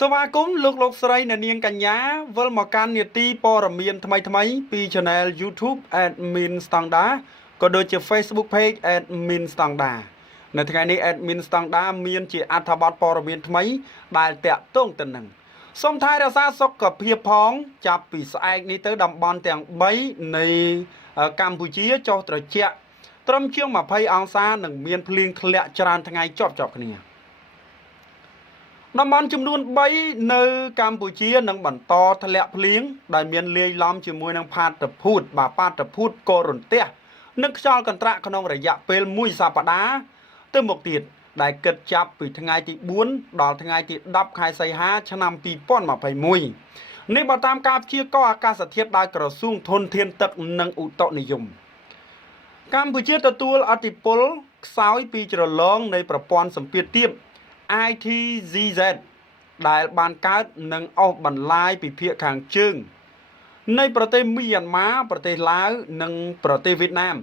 สวัสดีលោកស្រីអ្នកនាងកញ្ញាវិលមកកាន់នេតិព័ត៌មានថ្មីពី Channel YouTube Admin Standard ក៏ដូចជា Facebook Page Admin Standard នៅថ្ងៃនេះ Admin Standard មានជាអត្ថបទព័ត៌មានថ្មីដែលតាក់ទងទៅនឹងសូមថែរក្សាសុខភាពផងចាប់ពីស្អែកនេះទៅតំបន់ទាំង3នៃកម្ពុជាចុះត្រជាក់ត្រឹមជាង20អង្សានិងមានភ្លៀងធ្លាក់ច្រើនថ្ងៃជាប់គ្នាតំបន់ចំនួន3នៅកម្ពុជានឹងបន្តធ្លាក់ភ្លៀងដែលមានលាយឡំជាមួយនឹងបាតុភូតកូរន្ទះនិងខ្យល់កន្ត្រាក់ក្នុងរយៈពេល1សប្តាហ៍ទៅមុខទៀតដែលគិតចាប់ពីថ្ងៃទី4ដល់ថ្ងៃទី10ខែសីហាឆ្នាំ2021នេះបើតាមការព្យាករណ៍អាកាសធាតុដោយក្រសួងធនធានទឹកនិងឧតុនិយមកម្ពុជាទទួលឥទ្ធិពលខ្សោយពីជ្រលងនៃប្រព័ន្ធសម្ពាធទាបITZZ ដែលបានកើតនិងអូសបន្លាយពីភាគខាងជើងនៃប្រទេសមីយ៉ាន់ម៉ាប្រទេសឡាវនិងប្រទេសវៀតណាម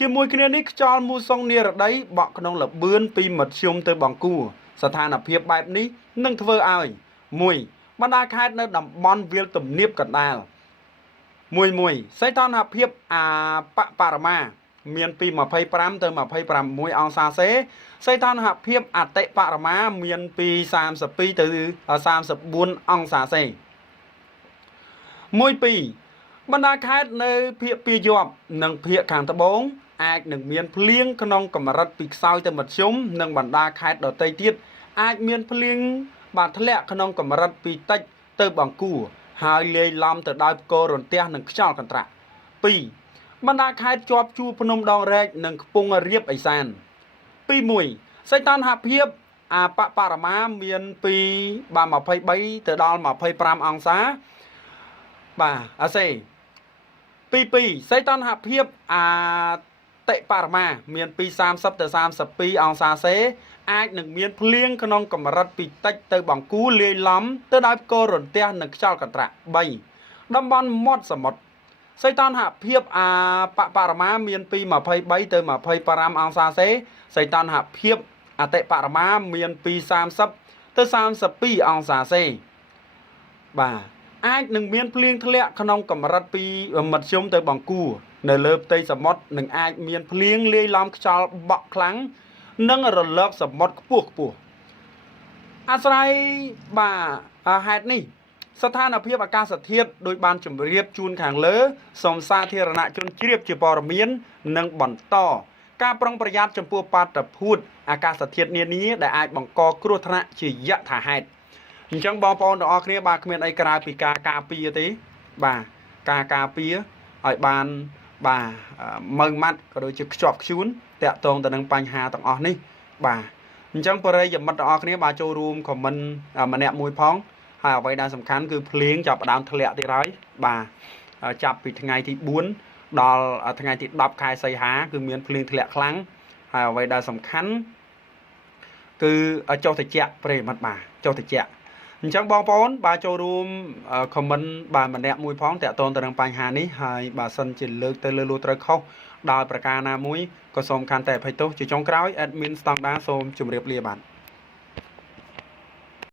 ជាមួយគ្នានេះខ្យល់មូសុងនិរដីបក់ក្នុងល្បឿនពីមធ្យមទៅបង្គួរស្ថានភាពបែបនេះនឹងធ្វើឲ្យ1បណ្ដាខេត្តនៅតំបន់វាលទំនាបកណ្ដាល1សីតុណ្ហភាពបរមាមានពី25ទៅ26អង្សាសេសីតុណ្ហភាពអតិបរមាមានពី32ទៅ34អង្សាសេបណ្ដាខេត្តនៅភាគពាយ័ព្យនិងភាគខាងត្បូងអាចនឹងមានភ្លៀងក្នុងកម្រិតពីខ្សោយទៅមធ្យមនិងបណ្ដាខេត្តដទៃទៀតអាចមានភ្លៀងធ្លាក់ក្នុងកម្រិតពីតិចទៅបង្គួរហើយលាយឡំទៅដោយផ្គររន្ទះនិងខ្យល់កន្ត្រាក់2បណ្ដាខេត្តជាប់ជួរភ្នំដងរែកនិងខ្ពង់រាបឦសាន1សីតុណ្ហភាពបរមាមានពី23ទៅដល់25អង្សាអាសេ2សីតុណ្ហភាពអតិបរមាមានពី30ទៅ32អង្សាសេអាចនឹងមានភ្លៀងក្នុងកម្រិតពីតិចទៅបង្គួរលាយឡំទៅដោយផ្គររន្ទះនិងខ្យល់កន្ត្រាក់3តំបន់មាត់សមុទ្រសីតុណ្ហភាពបរមាមានពី23ទៅ25អង្សាសេសីតុណ្ហភាពអតិបរមាមានពី30ទៅ32អង្សាសេអាចនឹងមានភ្លៀងធ្លាក់ក្នុងកម្រិតពីមធ្យមទៅបង្គួរនៅលើផ្ទៃសមុទ្រនឹងអាចមានភ្លៀងលាយឡំខ្យល់បក់ខ្លាំងនិងរលកសមុទ្រខ្ពស់អាស្រ័យហេតុនេះស្ថានភាពអាកាសធាតុដោយបានជម្រាបជូនខាងលើសូមសាធារណជនជ្រាបជាព័ត៌មាននិងបន្តការប្រុងប្រយ័ត្នចំពោះបាតុភូតអាកាសធាតុនានាដែលអាចបង្កគ្រោះថ្នាក់ជាយថាហេតុអញ្ចឹងបងប្អូនទាំងអស់គ្នាគ្មានអីក្រៅពីការការពារទេការការពារឲ្យបានម៉ឺងម៉ាត់ក៏ដូចជាខ្ជាប់ខ្ជួនតាក់ទងទៅនឹងបញ្ហាទាំងអស់នេះអញ្ចឹងបរិយាមិត្តទាំងអស់គ្នាចូលរួមខមមិនម្នាក់មួយផងហើយអ្វីដែលសំខាន់គឺភ្លៀងចាប់ផ្ដើមធ្លាក់ទៀតហើយចាប់ពីថ្ងៃទី4ដល់ថ្ងៃទី10ខែសីហាគឺមានភ្លៀងធ្លាក់ខ្លាំងហើយអ្វីដែលសំខាន់គឺចុះត្រជាក់ប្រិយមិត្តចុះត្រជាក់អញ្ចឹងបងប្អូនចូលរួមខមមិនម្នាក់មួយផងតាក់ទងទៅនឹងបញ្ហានេះហើយបើសិនជាលើកទៅលើលួត្រូវខុសដោយប្រការណាមួយក៏សូមខន្តីអភ័យទោសជាចុងក្រោយ Admin Standard សូមជម្រាបលាបាទ